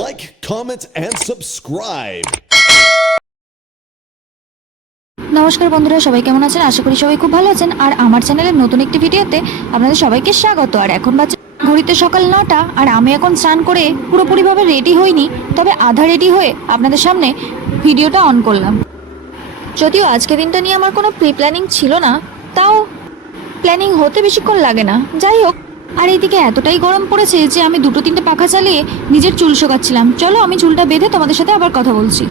Like, comment and subscribe. নমস্কার বন্ধুরা, সবাই কেমন আছেন? আশা করি সবাই খুব ভালো আছেন। আর আমার চ্যানেলের নতুন একটি ভিডিওতে আপনাদের সবাইকে স্বাগত। আর এখন বাজে ঘড়িতে সকাল 9টা, আর আমি এখন স্নান করে পুরোপুরিভাবে রেডি হইনি, তবে আধা রেডি হয়ে আপনাদের সামনে ভিডিওটা অন করলাম। যদিও আজকে দিনটা নিয়ে আমার কোনো প্রি প্ল্যানিং ছিল না, তাও প্ল্যানিং হতে বেশিক্ষণ লাগে না। যাই হোক, আর এইদিকে এতটাই গরম পড়েছে যে আমি 2-3টে পাখা চালিয়ে নিজের চুল শোকাচ্ছিলাম। চলো আমি চুলটা বেঁধে তোমাদের সাথে আবার কথা বলছি।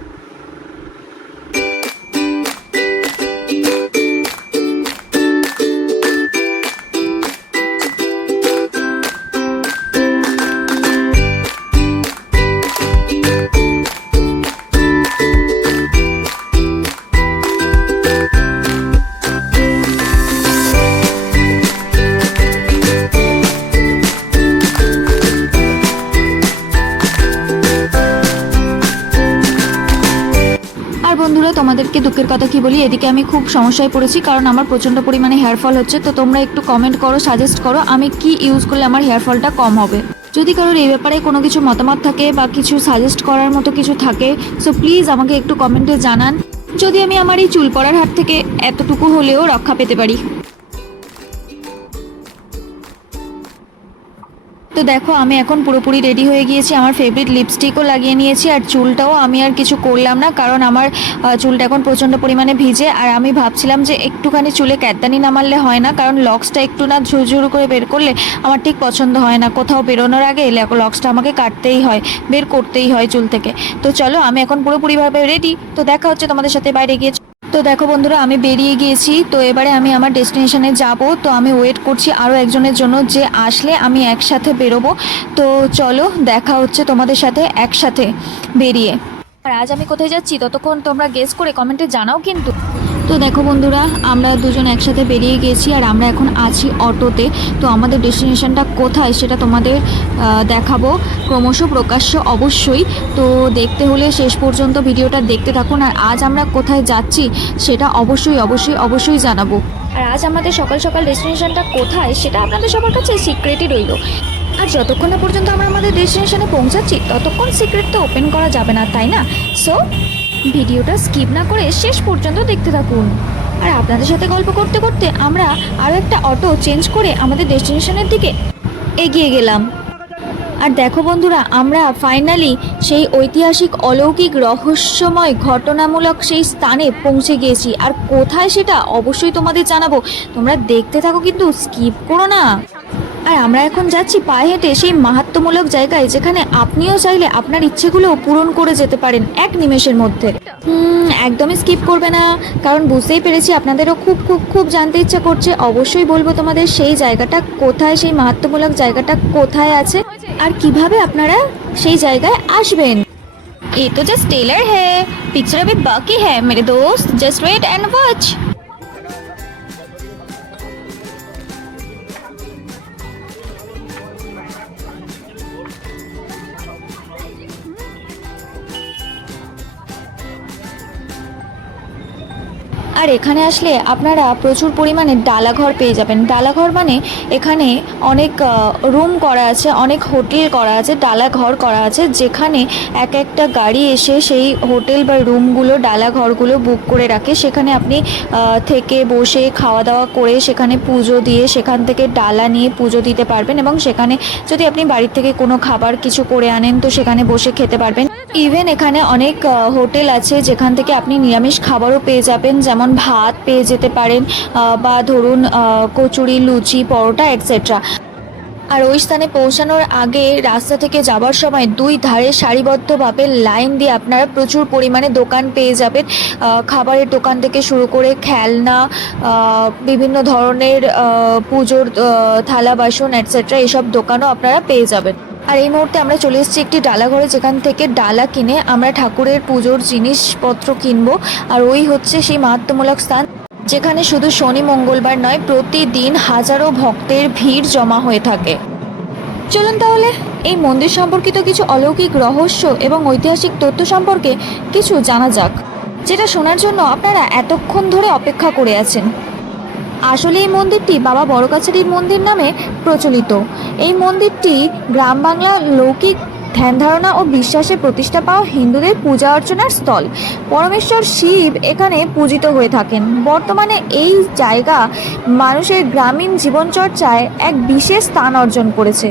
বন্ধুরা, তোমাদেরকে দুঃখের কথা কি বলি, এদিকে আমি খুব সমস্যায় পড়েছি, কারণ আমার প্রচণ্ড পরিমাণে হেয়ার ফল হচ্ছে। তো তোমরা একটু কমেন্ট করো, সাজেস্ট করো আমি কি ইউজ করলে আমার হেয়ার ফলটা কম হবে। যদি কারোর এই ব্যাপারে কোনো কিছু মতামত থাকে বা কিছু সাজেস্ট করার মতো কিছু থাকে, সো প্লিজ আমাকে একটু কমেন্টে জানান, যদি আমি আমার এই চুল পড়ার হাত থেকে এতটুকু হলেও রক্ষা পেতে পারি। তো দেখো, আমি এখন পুরোপুরি রেডি হয়ে গিয়েছি, আমার ফেভারিট লিপস্টিকও লাগিয়ে নিয়েছি, আর চুলটাও আমি আর কিছু করলাম না, কারণ আমার চুলটা এখন প্রচণ্ড পরিমাণে ভিজে। আর আমি ভাবছিলাম যে একটুখানি চুলে ক্যাতানি না মারলে হয় না, কারণ লক্সটা একটু না ঝুরঝুরু করে বের করলে আমার ঠিক পছন্দ হয় না। কোথাও বেরোনোর আগে লক্সটা আমাকে কাটতেই হয়, বের করতেই হয় চুল থেকে। তো চলো, আমি এখন পুরোপুরিভাবে রেডি। তো দেখা হচ্ছে তোমাদের সাথে বাইরে গিয়ে। তো দেখো বন্ধুরা, আমি বেরিয়ে গিয়েছি। তো এবারে আমি আমার ডেস্টিনেশনে যাব। তো আমি ওয়েট করছি আরও একজনের জন্য, যে আসলে আমি একসাথে বেরোবো। তো চলো, দেখা হচ্ছে তোমাদের সাথে একসাথে বেরিয়ে। আর আজ আমি কোথায় যাচ্ছি ততক্ষণ তোমরা গেস করে কমেন্টে জানাও কিন্তু। তো দেখো বন্ধুরা, আমরা দুজন একসাথে বেরিয়ে গেছি, আর আমরা এখন আছি অটোতে। তো আমাদের ডেস্টিনেশনটা কোথায় সেটা তোমাদের দেখাবো ক্রমশ প্রকাশ্য অবশ্যই। তো দেখতে হলে শেষ পর্যন্ত ভিডিওটা দেখতে থাকুন। আর আজ আমরা কোথায় যাচ্ছি সেটা অবশ্যই অবশ্যই অবশ্যই জানাবো। আর আজ আমাদের সকাল সকাল ডেস্টিনেশনটা কোথায় সেটা আপনাদের সবার কাছে সিক্রেটই রইল। আর যতক্ষণ না পর্যন্ত আমরা আমাদের ডেস্টিনেশনে পৌঁছাচ্ছি ততক্ষণ সিক্রেট তো ওপেন করা যাবে না, তাই না? সো ভিডিওটা স্কিপ না করে শেষ পর্যন্ত দেখতে থাকুন। আর আপনাদের সাথে গল্প করতে করতে আমরা আরও একটা অটো চেঞ্জ করে আমাদের ডেস্টিনেশনের দিকে এগিয়ে গেলাম। আর দেখো বন্ধুরা, আমরা ফাইনালি সেই ঐতিহাসিক, অলৌকিক, রহস্যময়, ঘটনামূলক সেই স্থানে পৌঁছে গিয়েছি। আর কোথায় সেটা অবশ্যই তোমাদের জানাবো, তোমরা দেখতে থাকো কিন্তু স্কিপ করো না। আর আমরা এখন যাচ্ছি পায়ে হেঁটে সেই মাহাত্ম্যমূলক জায়গায়, যেখানে আপনিও চাইলে আপনার ইচ্ছেগুলো পূরণ করে যেতে পারেন এক নিমেষের মধ্যে। একদমই স্কিপ করবে না, কারণ বুঝতেই পেরেছি আপনাদেরও খুব খুব খুব জানতে ইচ্ছা করছে। অবশ্যই বলবো তোমাদের সেই জায়গাটা কোথায়, সেই মাহাত্ম্যমূলক জায়গাটা কোথায় আছে, আর কিভাবে আপনারা সেই জায়গায় আসবেন। ये तो जस्ट टेलर है, पिक्चर अभी बाकी है मेरे दोस्त, जस्ट वेट एंड वॉच। আর এখানে আসলে আপনারা প্রচুর পরিমাণে ডালাঘর পেয়ে যাবেন। ডালাঘর মানে এখানে অনেক রুম করা আছে, অনেক হোটেল করা আছে, ডালাঘর করা আছে, যেখানে এক একটা গাড়ি এসে সেই হোটেল বা রুমগুলো, ডালাঘরগুলো বুক করে রাখে। সেখানে আপনি থেকে বসে খাওয়া দাওয়া করে সেখানে পুজো দিয়ে সেখান থেকে ডালা নিয়ে পুজো দিতে পারবেন। এবং সেখানে যদি আপনি বাড়ির থেকে কোনো খাবার কিছু করে আনেন তো সেখানে বসে খেতে পারবেন। ইভেন এখানে অনেক হোটেল আছে যেখান থেকে আপনি নিরামিষ খাবারও পেয়ে যাবেন, যেমন ভাত পেয়ে যেতে পারেন, বা ধরুন কচুরি, লুচি, পরোটা এটসেট্রা। আর ওই স্থানে পৌঁছানোর আগে রাস্তা থেকে যাবার সময় দুই ধারে সারিবদ্ধভাবে লাইন দিয়ে আপনারা প্রচুর পরিমাণে দোকান পেয়ে যাবেন। খাবারের দোকান থেকে শুরু করে খেলনা, বিভিন্ন ধরনের পুজোর থালা বাসন এটসেট্রা, এসব দোকানও আপনারা পেয়ে যাবেন। আর এই মুহূর্তে আমরা চলে এসেছি একটি ডালাঘরে, যেখান থেকে ডালা কিনে আমরা ঠাকুরের পুজোর জিনিসপত্র কিনবো। আর ওই হচ্ছে সেই মাহাত্ম্যমূলক স্থান, যেখানে শুধু শনি মঙ্গলবার নয়, প্রতিদিন হাজারো ভক্তের ভিড় জমা হয়ে থাকে। চলুন তাহলে এই মন্দির সম্পর্কিত কিছু অলৌকিক রহস্য এবং ঐতিহাসিক তথ্য সম্পর্কে কিছু জানা যাক, যেটা শোনার জন্য আপনারা এতক্ষণ ধরে অপেক্ষা করে আছেন। আসলে এই মন্দিরটি বাবা বড়কাছারির মন্দির নামে প্রচলিত। এই মন্দিরটি গ্রাম বাংলার লৌকিক ধ্যান ধারণা ও বিশ্বাসে প্রতিষ্ঠা পাওয়া হিন্দুদের পূজা অর্চনার স্থল। পরমেশ্বর শিব এখানে পূজিত হয়ে থাকেন। বর্তমানে এই জায়গা মানুষের গ্রামীণ জীবনচর্চায় এক বিশেষ স্থান অর্জন করেছে।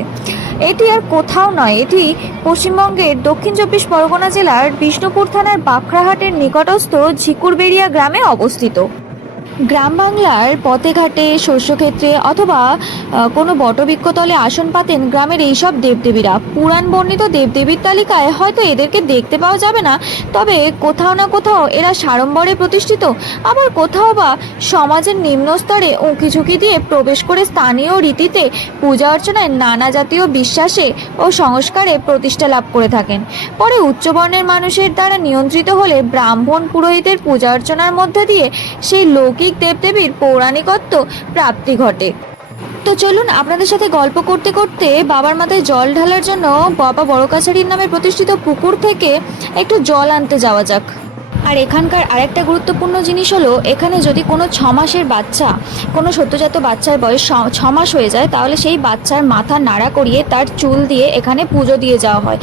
এটি আর কোথাও নয়, এটি পশ্চিমবঙ্গের দক্ষিণ চব্বিশ পরগনা জেলার বিষ্ণুপুর থানার বাখরাহাটের নিকটস্থ ঝিকুরবেড়িয়া গ্রামে অবস্থিত। গ্রাম বাংলার পথে ঘাটে, শস্যক্ষেত্রে অথবা কোনো বটবৃক্ষতলে আসন পাতেন গ্রামের এইসব দেবদেবীরা। পুরাণ বর্ণিত দেবদেবীর তালিকায় হয়তো এদেরকে দেখতে পাওয়া যাবে না, তবে কোথাও না কোথাও এরা সাড়ম্বরে প্রতিষ্ঠিত, আবার কোথাও বা সমাজের নিম্ন স্তরে উঁকিঝুঁকি দিয়ে প্রবেশ করে স্থানীয় রীতিতে পূজা অর্চনায় নানা জাতীয় বিশ্বাসে ও সংস্কারে প্রতিষ্ঠা লাভ করে থাকেন। পরে উচ্চবর্ণের মানুষের দ্বারা নিয়ন্ত্রিত হলে ব্রাহ্মণ পুরোহিতের পূজা অর্চনার মধ্যে দিয়ে সেই লৌকিক দেবদেবীর পৌরাণিকত্ব প্রাপ্তি ঘটে। তো চলুন আপনাদের সাথে গল্প করতে করতে বাবার মাথায় জল ঢালার জন্য বাবা বড়কাছারির নামে প্রতিষ্ঠিত পুকুর থেকে একটু জল আনতে যাওয়া যাক। আর এখানকার আরেকটা গুরুত্বপূর্ণ জিনিস হলো, এখানে যদি কোনো 6 মাসের বাচ্চা, কোনো সদ্যজাত বাচ্চার বয়স 6 মাস হয়ে যায়, তাহলে সেই বাচ্চার মাথা নাড়া করিয়ে তার চুল দিয়ে এখানে পুজো দিয়ে যাওয়া হয়।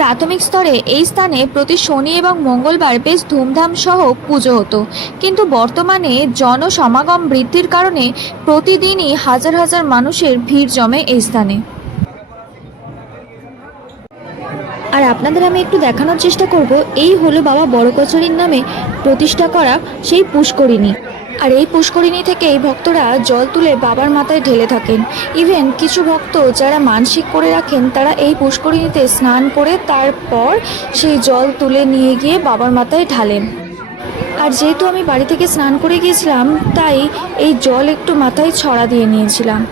প্রাথমিক স্তরে এই স্থানে প্রতি শনি এবং মঙ্গলবার বেশ ধুমধাম সহ পুজো হতো, কিন্তু বর্তমানে জনসমাগম বৃদ্ধির কারণে প্রতিদিনই হাজার হাজার মানুষের ভিড় জমে এই স্থানে। আর আপনাদের আমি একটু দেখানোর চেষ্টা করব, এই হলো বাবা বড়কাছারির নামে প্রতিষ্ঠা করা সেই পুষ্করিণী। আর এই পুষ্করিণী থেকেই ভক্তরা জল তুলে বাবার মাথায় ঢেলে থাকেন। ইভেন কিছু ভক্ত যারা মানসিক করে রাখেন, তারা এই পুষ্করিণীতে স্নান করে তারপর সেই জল তুলে নিয়ে গিয়ে বাবার মাথায় ঢালেন। আর যেহেতু আমি বাড়ি থেকে স্নান করে গিয়েছিলাম, তাই এই জল একটু মাথায় ছড়া দিয়ে নিয়েছিলাম।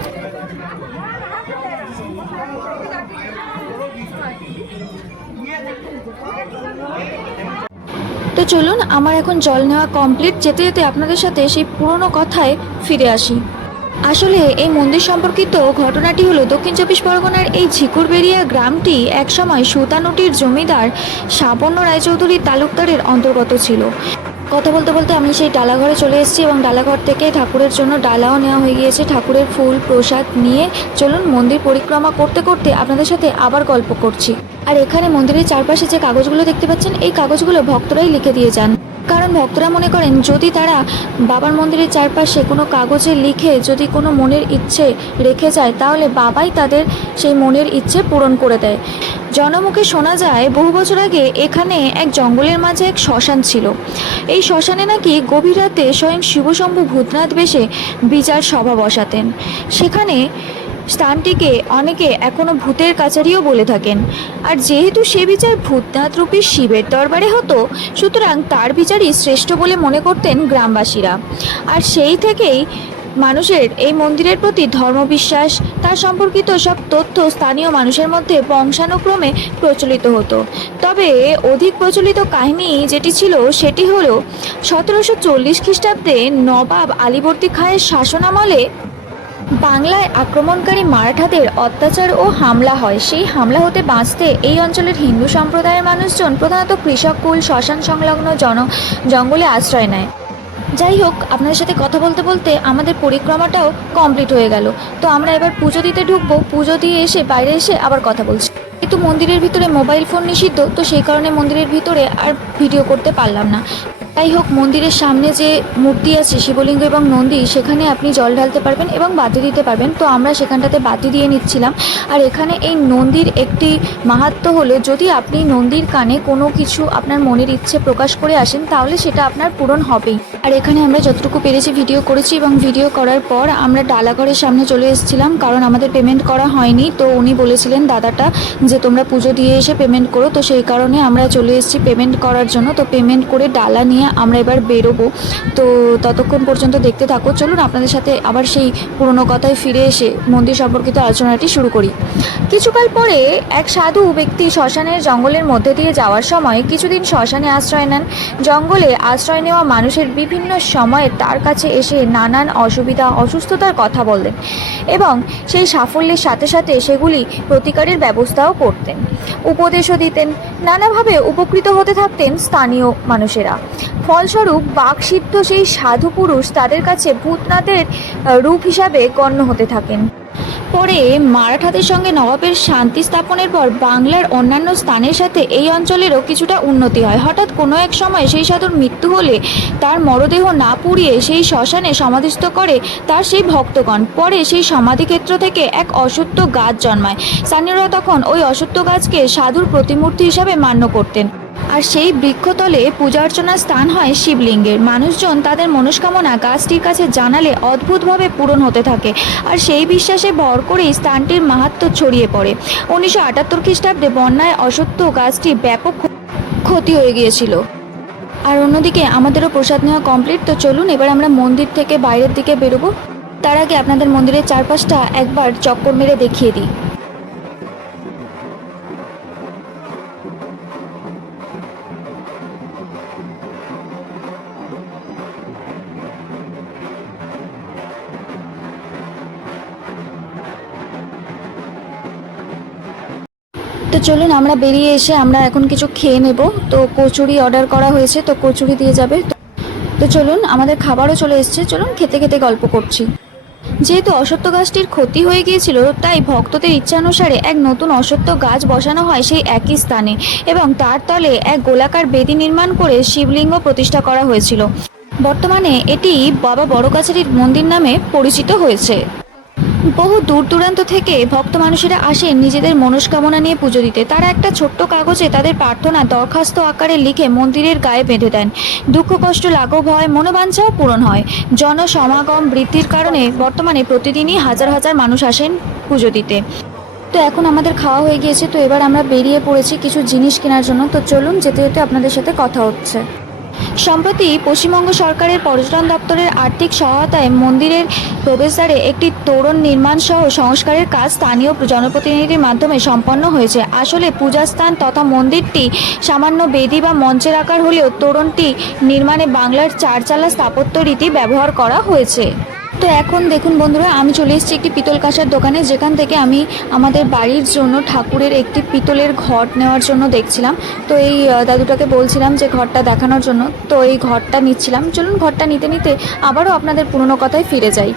তো চলুন, আমার এখন জল নেওয়া কমপ্লিট। যেতে যেতে আপনাদের সাথে সেই পুরনো কথায় ফিরে আসি। আসলে এই মন্দির সম্পর্কিত ঘটনাটি হলো, দক্ষিণ চব্বিশ পরগনার এই ঝিকুরবেড়িয়া গ্রামটি একসময় সুতানুটির জমিদার সাবর্ণ রায়চৌধুরী তালুকদারের অন্তর্গত ছিল। কথা বলতে বলতে আমি সেই ডালাঘরে চলে এসেছি এবং ডালাঘর থেকে ঠাকুরের জন্য ডালাও নেওয়া হয়ে গিয়েছে। ঠাকুরের ফুল প্রসাদ নিয়ে চলুন মন্দির পরিক্রমা করতে করতে আপনাদের সাথে আবার গল্প করছি। আর এখানে মন্দিরের চারপাশে যে কাগজগুলো দেখতে পাচ্ছেন, এই কাগজগুলো ভক্তরাই লিখে দিয়ে যান। কারণ ভক্তরা মনে করেন যদি তারা বাবার মন্দিরের চারপাশে কোনো কাগজে লিখে যদি কোনো মনের ইচ্ছে রেখে যায়, তাহলে বাবাই তাদের সেই মনের ইচ্ছে পূরণ করে দেয়। জনমুখে শোনা যায় বহু বছর আগে এখানে এক জঙ্গলের মাঝে এক শ্মশান ছিল। এই শ্মশানে নাকি গভীর রাতে স্বয়ং শিবশম্ভু ভূতনাথ বেশে বিচার সভা বসাতেন। সেখানে স্থানটিকে অনেকে এখনো ভূতের কাছারিও বলে থাকেন। আর যেহেতু সে বিচার ভূতনাথরূপী শিবের দরবারে হতো, সুতরাং তার বিচারই শ্রেষ্ঠ বলে মনে করতেন গ্রামবাসীরা। আর সেই থেকেই মানুষের এই মন্দিরের প্রতি ধর্মবিশ্বাস, তার সম্পর্কিত সব তথ্য স্থানীয় মানুষের মধ্যে বংশানুক্রমে প্রচলিত হতো। তবে অধিক প্রচলিত কাহিনী যেটি ছিল সেটি হলো 1740 খ্রিস্টাব্দে নবাব আলীবর্দী খাঁয়ের শাসনামলে বাংলায় আক্রমণকারী মারাঠাদের অত্যাচার ও হামলা হয়। সেই হামলা হতে বাঁচতে এই অঞ্চলের হিন্দু সম্প্রদায়ের মানুষজন প্রধানত কৃষক কুল, শ্মশান সংলগ্ন জঙ্গলে আশ্রয় নেয়। যাই হোক, আপনাদের সাথে কথা বলতে বলতে আমাদের পরিক্রমাটাও কমপ্লিট হয়ে গেল। তো আমরা এবার পুজো দিতে ঢুকবো। পুজো দিয়ে এসে বাইরে এসে আবার কথা বলছি। কিন্তু মন্দিরের ভিতরে মোবাইল ফোন নিষিদ্ধ, তো সেই কারণে মন্দিরের ভিতরে আর ভিডিও করতে পারলাম না। যাই হোক, মন্দিরের সামনে যে মূর্তি আছে শিবলিঙ্গ এবং নন্দী, সেখানে আপনি জল ঢালতে পারবেন এবং বাতি দিতে পারবেন। তো আমরা সেখানটাতে বাতি দিয়ে নিচ্ছিলাম। আর এখানে এই নন্দীর একটি মাহাত্ম্য হলো, যদি আপনি নন্দীর কানে কোনো কিছু আপনার মনের ইচ্ছে প্রকাশ করে আসেন, তাহলে সেটা আপনার পূরণ হবেই। আর এখানে আমরা যতটুকু পেরেছি ভিডিও করেছি এবং ভিডিও করার পর আমরা ডালাঘরের সামনে চলে এসেছিলাম, কারণ আমাদের পেমেন্ট করা হয়নি। তো উনি বলেছিলেন দাদাটা যে তোমরা পুজো দিয়ে এসে পেমেন্ট করো, তো সেই কারণে আমরা চলে এসেছি পেমেন্ট করার জন্য। তো পেমেন্ট করে ডালা নিয়ে আমরা এবার বেরোবো। তো ততক্ষণ পর্যন্ত দেখতে থাকো। চলুন আপনাদের সাথে আবার সেই পুরনো কথায় ফিরে এসে মন্দির সম্পর্কিত আলোচনাটি শুরু করি। কিছুকাল পরে এক সাধু ব্যক্তি শ্মশানের জঙ্গলের মধ্যে দিয়ে যাওয়ার সময় কিছুদিন শ্মশানে আশ্রয় নেন। জঙ্গলে আশ্রয় নেওয়া মানুষের বিভিন্ন সময়ে তার কাছে এসে নানান অসুবিধা, অসুস্থতার কথা বললেন এবং সেই সাফল্যের সাথে সাথে সেগুলি প্রতিকারের ব্যবস্থাও করতেন। উপদেশও দিতেন। নানাভাবে উপকৃত হতে থাকতেন স্থানীয় মানুষেরা। ফলস্বরূপ বাকসিদ্ধ সেই সাধু পুরুষ তাদের কাছে ভূতনাথের রূপ হিসাবে গণ্য হতে থাকেন। পরে মারাঠাদের সঙ্গে নবাবের শান্তি স্থাপনের পর বাংলার অন্যান্য স্থানের সাথে এই অঞ্চলেরও কিছুটা উন্নতি হয়। হঠাৎ কোনো এক সময় সেই সাধুর মৃত্যু হলে তার মরদেহ না পুড়িয়ে সেই শ্মশানে সমাধিস্থ করে তার সেই ভক্তগণ। পরে সেই সমাধিক্ষেত্র থেকে এক অশ্বত্থ গাছ জন্মায়। স্থানীয়রা তখন ওই অশ্বত্থ গাছকে সাধুর প্রতিমূর্তি হিসাবে মান্য করতেন। আর সেই বৃক্ষতলে পূজা অর্চনার স্থান হয় শিবলিঙ্গের। মানুষজন তাদের মনস্কামনা গাছটির কাছে জানালে অদ্ভুতভাবে পূরণ হতে থাকে। আর সেই বিশ্বাসে ভর করেই স্থানটির মাহাত্ম্য ছড়িয়ে পড়ে। 1978 খ্রিস্টাব্দে বন্যায় অশ্বত্থ গাছটি ব্যাপক ক্ষতি হয়ে গিয়েছিল। আর অন্যদিকে আমাদেরও প্রসাদ নেওয়া কমপ্লিট। তো চলুন এবার আমরা মন্দির থেকে বাইরের দিকে বেরোবো। তার আগে আপনাদের মন্দিরের চারপাশটা একবার চক্কর মেরে দেখিয়ে দিই। তো চলুন আমরা বেরিয়ে এসে আমরা এখন কিছু খেয়ে নেব। তো কচুরি অর্ডার করা হয়েছে, তো কচুরি দিয়ে যাবে। তো চলুন আমাদের খাবারও চলে এসেছে, চলুন খেতে খেতে গল্প করছি। যেহেতু অশ্বত্থ গাছটির ক্ষতি হয়ে গিয়েছিল, তাই ভক্তদের ইচ্ছানুসারে এক নতুন অশ্বত্থ গাছ বসানো হয় সেই একই স্থানে, এবং তার তলে এক গোলাকার বেদি নির্মাণ করে শিবলিঙ্গ প্রতিষ্ঠা করা হয়েছিল। বর্তমানে এটি বাবা বড়গাছারির মন্দির নামে পরিচিত হয়েছে। বহু দূর দূরান্ত থেকে ভক্ত মানুষেরা আসেন নিজেদের মনস্কামনা নিয়ে পুজো দিতে। তারা একটা ছোট্ট কাগজে তাদের প্রার্থনা দরখাস্ত আকারে লিখে মন্দিরের গায়ে বেঁধে দেন। দুঃখ কষ্ট লাঘব হয়, মনোবাঞ্ছাও পূরণ হয়। জনসমাগম বৃদ্ধির কারণে বর্তমানে প্রতিদিনই হাজার হাজার মানুষ আসেন পুজো দিতে। তো এখন আমাদের খাওয়া হয়ে গিয়েছে, তো এবার আমরা বেরিয়ে পড়েছি কিছু জিনিস কেনার জন্য। তো চলুন যেতে যেতে আপনাদের সাথে কথা হচ্ছে। সম্প্রতি পশ্চিমবঙ্গ সরকারের পর্যটন দপ্তরের আর্থিক সহায়তায় মন্দিরের প্রবেশদ্বারে একটি তোরণ নির্মাণ সহ সংস্কারের কাজ স্থানীয় জনপ্রতিনিধির মাধ্যমে সম্পন্ন হয়েছে। আসলে পূজাস্থান তথা মন্দিরটি সামান্য বেদি বা মঞ্চের আকার হলেও তোরণটি নির্মাণে বাংলার চারচালা স্থাপত্য রীতি ব্যবহার করা হয়েছে। তো এখন দেখুন বন্ধুরা, আমি চলে এসেছি একটি পিতল কাঁসার দোকানে, যেখান থেকে আমি আমাদের বাড়ির জন্য ঠাকুরের একটি পিতলের ঘট নেওয়ার জন্য দেখছিলাম। তো এই দাদুটাকে বলছিলাম যে ঘরটা দেখানোর জন্য, তো এই ঘরটা নিচ্ছিলাম। চলুন ঘরটা নিতে নিতে আবারও আপনাদের পুরনো কথায় ফিরে যাই।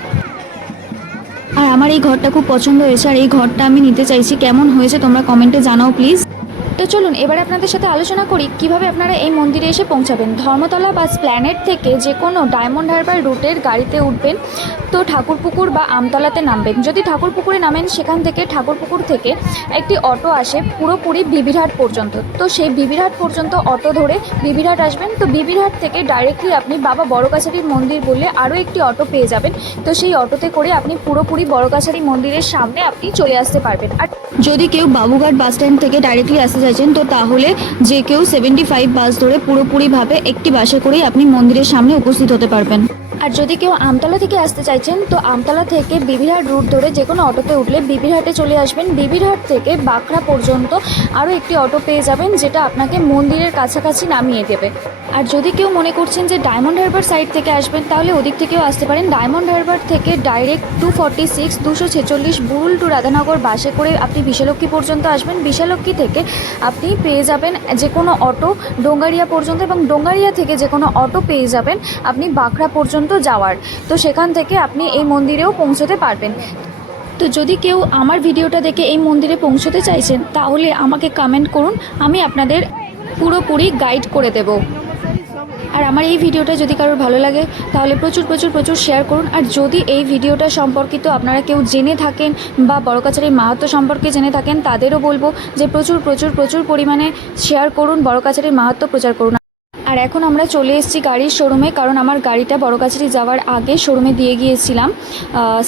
আর আমার এই ঘরটা খুব পছন্দ হয়েছে, আর এই ঘরটা আমি নিতে চাইছি। কেমন হয়েছে তোমরা কমেন্টে জানাও প্লিজ। তো চলুন এবার আপনাদের সাথে আলোচনা করি কিভাবে আপনারা এই মন্দিরে এসে পৌঁছাবেন। ধর্মতলা বা স্প্ল্যানেড থেকে যে কোনো ডায়মন্ড হারবার রুটের গাড়িতে উঠবেন, তো ঠাকুরপুকুর বা আমতলাতে নামবেন। যদি ঠাকুরপুকুরে নামেন, সেখান থেকে ঠাকুরপুকুর থেকে একটি অটো আসে পুরোপুরি বিবিরহাট পর্যন্ত। তো সেই বিবিরহাট পর্যন্ত অটো ধরে বিবিরহাট আসবেন। তো বিবিরহাট থেকে ডাইরেক্টলি আপনি বাবা বড়গাছারির মন্দির বললে আরও একটি অটো পেয়ে যাবেন। তো সেই অটোতে করে আপনি পুরোপুরি বড়গাছারি মন্দিরের সামনে আপনি চলে আসতে পারবেন। আর যদি কেউ বাবুঘাট বাস স্ট্যান্ড থেকে ডাইরেক্টলি আসতে চাইছেন, তো তাহলে যে কেউ 75 বাস ধরে পুরোপুরিভাবে একটি বাসে করেই আপনি মন্দিরের সামনে উপস্থিত হতে পারবেন। আর যদি কেউ আমতলা থেকে আসতে চাইছেন, তো আমতলা থেকে বিবিরহাট রুট ধরে যে কোনো অটোতে উঠলে বিবিরহাটে চলে আসবেন। বিবিরহাট থেকে বাঁকড়া পর্যন্ত আরও একটি অটো পেয়ে যাবেন, যেটা আপনাকে মন্দিরের কাছাকাছি নামিয়ে দেবে। আর যদি কেউ মনে করছেন যে ডায়মন্ড হারবার সাইড থেকে আসবেন, তাহলে ওদিক থেকেও আসতে পারেন। ডায়মন্ড হারবার থেকে ডাইরেক্ট 246 246 বুরুল টু রাধানগর বাসে করে আপনি বিশালক্ষী পর্যন্ত আসবেন। বিশালক্ষী থেকে আপনি পেয়ে যাবেন যে কোনো অটো ডোঙ্গারিয়া পর্যন্ত, এবং ডোঙ্গারিয়া থেকে যে কোনো অটো পেয়ে যাবেন আপনি বাঁকড়া পর্যন্ত যাওয়ার। তো সেখান থেকে আপনি এই মন্দিরেও পৌঁছতে পারবেন। তো যদি কেউ আমার ভিডিওটা দেখে এই মন্দিরে পৌঁছতে চাইছেন, তাহলে আমাকে কমেন্ট করুন, আমি আপনাদের পুরোপুরি গাইড করে দেব। আর আমার এই ভিডিওটা যদি কারোর ভালো লাগে, তাহলে প্রচুর প্রচুর প্রচুর শেয়ার করুন। আর যদি এই ভিডিওটা সম্পর্কিত আপনারা কেউ জেনে থাকেন বা বড়গাছারির মাহাত্ম্য সম্পর্কে জেনে থাকেন, তাদেরও বলবো যে প্রচুর প্রচুর প্রচুর পরিমাণে শেয়ার করুন, বড়গাছারির মাহাত্ম্য প্রচার করুন। আর এখন আমরা চলে এসেছি গাড়ির শোরুমে, কারণ আমার গাড়িটা বড়গাছারি যাওয়ার আগে শোরুমে দিয়ে গিয়েছিলাম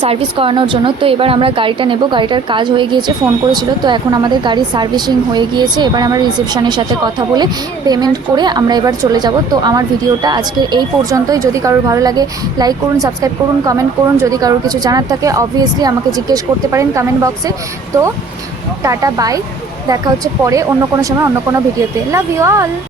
সার্ভিস করানোর জন্য। তো এবার আমরা গাড়িটা নেব, গাড়িটার কাজ হয়ে গিয়েছে, ফোন করেছিল। তো এখন আমাদের গাড়ির সার্ভিসিং হয়ে গিয়েছে। এবার আমরা রিসেপশনের সাথে কথা বলে পেমেন্ট করে আমরা এবার চলে যাব। তো আমার ভিডিওটা আজকে এই পর্যন্তই। যদি কারোর ভালো লাগে লাইক করুন, সাবস্ক্রাইব করুন, কমেন্ট করুন। যদি কারোর কিছু জানার থাকে অবভিয়াসলি আমাকে জিজ্ঞেস করতে পারেন কমেন্ট বক্সে। তো টাটা বাই, দেখা হচ্ছে পরে অন্য কোনো সময় অন্য কোনো ভিডিওতে। Love you all.